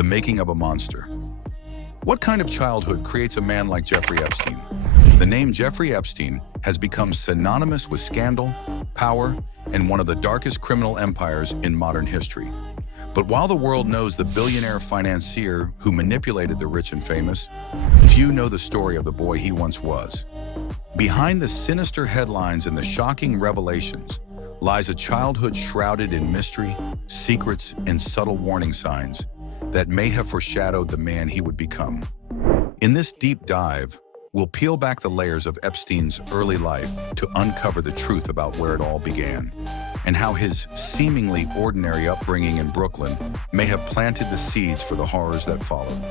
The making of a monster. What kind of childhood creates a man like Jeffrey Epstein? The name Jeffrey Epstein has become synonymous with scandal, power, and one of the darkest criminal empires in modern history. But while the world knows the billionaire financier who manipulated the rich and famous, few know the story of the boy he once was. Behind the sinister headlines and the shocking revelations lies a childhood shrouded in mystery, secrets, and subtle warning signs that may have foreshadowed the man he would become. In this deep dive, we'll peel back the layers of Epstein's early life to uncover the truth about where it all began, and how his seemingly ordinary upbringing in Brooklyn may have planted the seeds for the horrors that followed.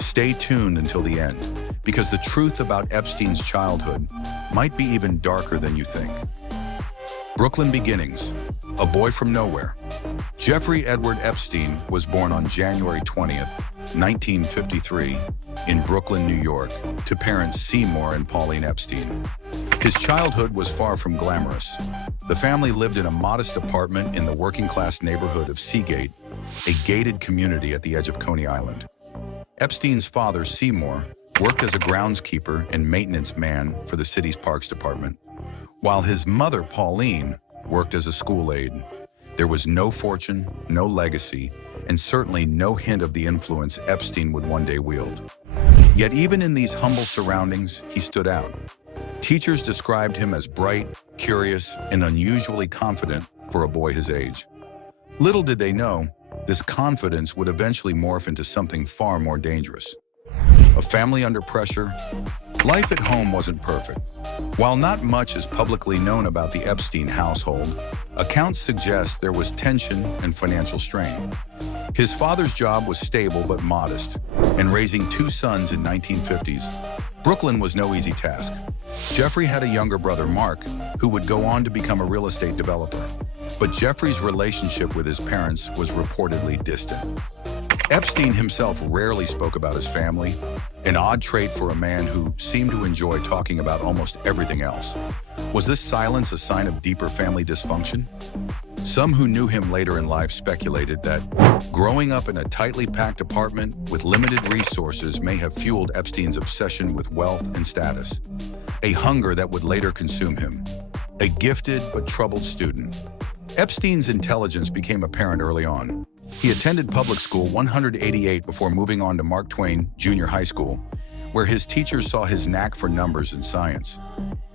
Stay tuned until the end, because the truth about Epstein's childhood might be even darker than you think. Brooklyn beginnings, a boy from nowhere. Jeffrey Edward Epstein was born on January 20th, 1953, in Brooklyn, New York, to parents Seymour and Pauline Epstein. His childhood was far from glamorous. The family lived in a modest apartment in the working-class neighborhood of Seagate, a gated community at the edge of Coney Island. Epstein's father, Seymour, worked as a groundskeeper and maintenance man for the city's parks department, while his mother, Pauline, worked as a school aide. There was no fortune, no legacy, and certainly no hint of the influence Epstein would one day wield. Yet even in these humble surroundings, he stood out. Teachers described him as bright, curious, and unusually confident for a boy his age. Little did they know, this confidence would eventually morph into something far more dangerous. A family under pressure. Life at home wasn't perfect. While not much is publicly known about the Epstein household, accounts suggest there was tension and financial strain. His father's job was stable but modest, and raising two sons in 1950s, Brooklyn was no easy task. Jeffrey had a younger brother, Mark, who would go on to become a real estate developer. But Jeffrey's relationship with his parents was reportedly distant. Epstein himself rarely spoke about his family, an odd trait for a man who seemed to enjoy talking about almost everything else. Was this silence a sign of deeper family dysfunction? Some who knew him later in life speculated that growing up in a tightly packed apartment with limited resources may have fueled Epstein's obsession with wealth and status, a hunger that would later consume him. A gifted but troubled student, Epstein's intelligence became apparent early on. He attended public school 188 before moving on to Mark Twain Junior High School, where his teachers saw his knack for numbers and science.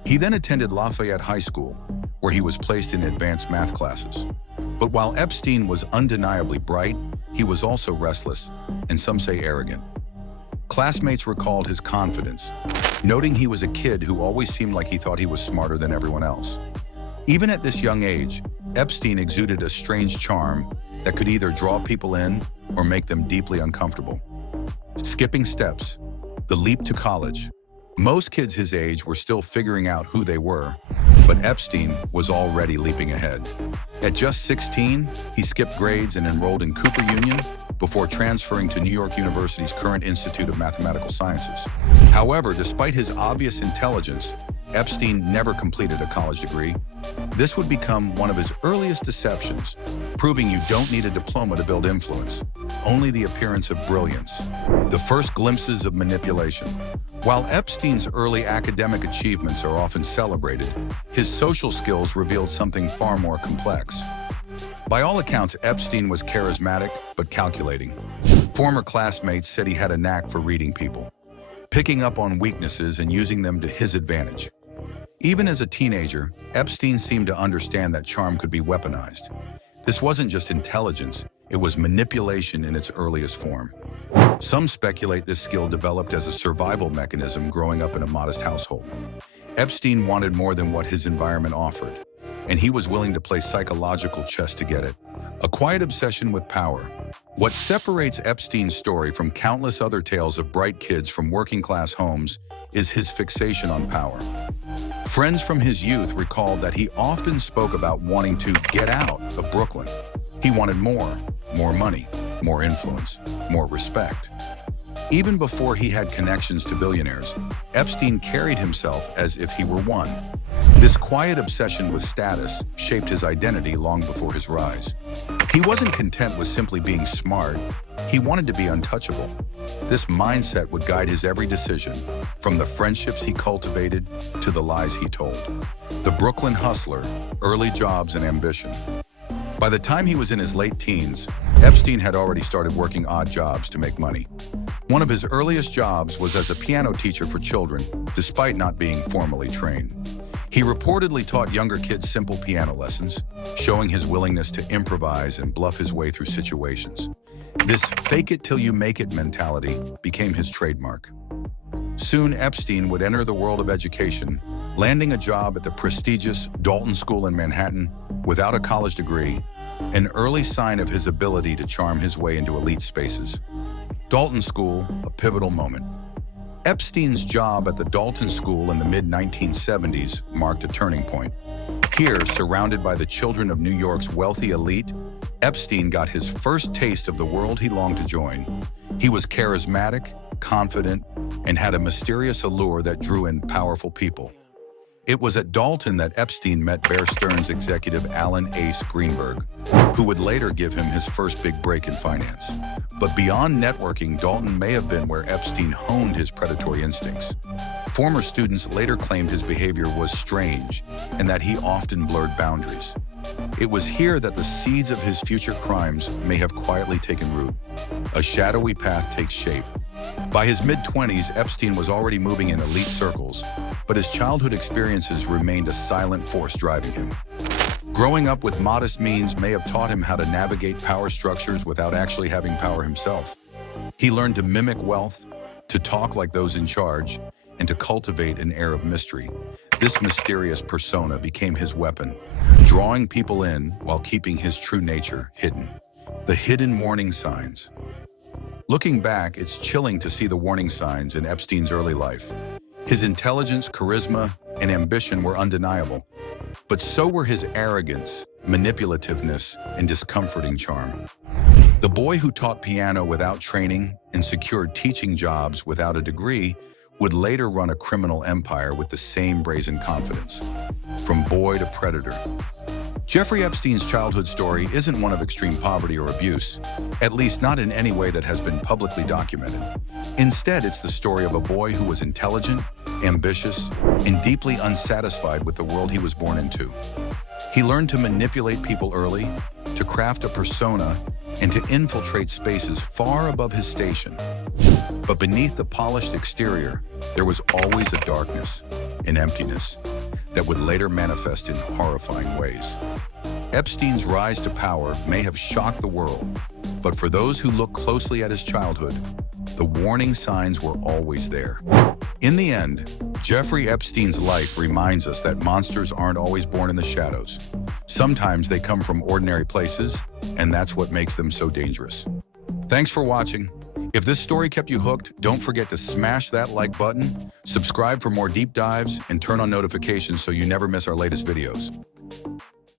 He then attended Lafayette High School, where he was placed in advanced math classes. But while Epstein was undeniably bright, he was also restless, and some say arrogant. Classmates recalled his confidence, noting he was a kid who always seemed like he thought he was smarter than everyone else. Even at this young age, Epstein exuded a strange charm that could either draw people in or make them deeply uncomfortable. Skipping steps, the leap to college. Most kids his age were still figuring out who they were, but Epstein was already leaping ahead. At just 16, he skipped grades and enrolled in Cooper Union before transferring to New York University's Current Institute of Mathematical Sciences. However, despite his obvious intelligence, Epstein never completed a college degree. This would become one of his earliest deceptions, proving you don't need a diploma to build influence, only the appearance of brilliance. The first glimpses of manipulation. While Epstein's early academic achievements are often celebrated, his social skills revealed something far more complex. By all accounts, Epstein was charismatic but calculating. Former classmates said he had a knack for reading people, picking up on weaknesses and using them to his advantage. Even as a teenager, Epstein seemed to understand that charm could be weaponized. This wasn't just intelligence, it was manipulation in its earliest form. Some speculate this skill developed as a survival mechanism growing up in a modest household. Epstein wanted more than what his environment offered, and he was willing to play psychological chess to get it. A quiet obsession with power. What separates Epstein's story from countless other tales of bright kids from working-class homes is his fixation on power. Friends from his youth recalled that he often spoke about wanting to get out of Brooklyn. He wanted more money, more influence, more respect. Even before he had connections to billionaires, Epstein carried himself as if he were one. This quiet obsession with status shaped his identity long before his rise. He wasn't content with simply being smart. He wanted to be untouchable. This mindset would guide his every decision, from the friendships he cultivated to the lies he told. The Brooklyn hustler, early jobs and ambition. By the time he was in his late teens, Epstein had already started working odd jobs to make money. One of his earliest jobs was as a piano teacher for children, despite not being formally trained. He reportedly taught younger kids simple piano lessons, showing his willingness to improvise and bluff his way through situations. This fake-it-till-you-make-it mentality became his trademark. Soon, Epstein would enter the world of education, landing a job at the prestigious Dalton School in Manhattan without a college degree, an early sign of his ability to charm his way into elite spaces. Dalton School, a pivotal moment. Epstein's job at the Dalton School in the mid-1970s marked a turning point. Here, surrounded by the children of New York's wealthy elite, Epstein got his first taste of the world he longed to join. He was charismatic, confident, and had a mysterious allure that drew in powerful people. It was at Dalton that Epstein met Bear Stearns executive Alan Ace Greenberg, who would later give him his first big break in finance. But beyond networking, Dalton may have been where Epstein honed his predatory instincts. Former students later claimed his behavior was strange and that he often blurred boundaries. It was here that the seeds of his future crimes may have quietly taken root. A shadowy path takes shape. By his mid-20s, Epstein was already moving in elite circles, but his childhood experiences remained a silent force driving him. Growing up with modest means may have taught him how to navigate power structures without actually having power himself. He learned to mimic wealth, to talk like those in charge, and to cultivate an air of mystery. This mysterious persona became his weapon, drawing people in while keeping his true nature hidden. The hidden warning signs. Looking back, it's chilling to see the warning signs in Epstein's early life. His intelligence, charisma, and ambition were undeniable, but so were his arrogance, manipulativeness, and discomforting charm. The boy who taught piano without training and secured teaching jobs without a degree would later run a criminal empire with the same brazen confidence. From boy to predator. Jeffrey Epstein's childhood story isn't one of extreme poverty or abuse, at least not in any way that has been publicly documented. Instead, it's the story of a boy who was intelligent, ambitious, and deeply unsatisfied with the world he was born into. He learned to manipulate people early, to craft a persona, and to infiltrate spaces far above his station. But beneath the polished exterior, there was always a darkness, an emptiness, that would later manifest in horrifying ways. Epstein's rise to power may have shocked the world, but for those who look closely at his childhood, the warning signs were always there. In the end, Jeffrey Epstein's life reminds us that monsters aren't always born in the shadows. Sometimes they come from ordinary places, and that's what makes them so dangerous. Thanks for watching. If this story kept you hooked, don't forget to smash that like button, subscribe for more deep dives, and turn on notifications so you never miss our latest videos.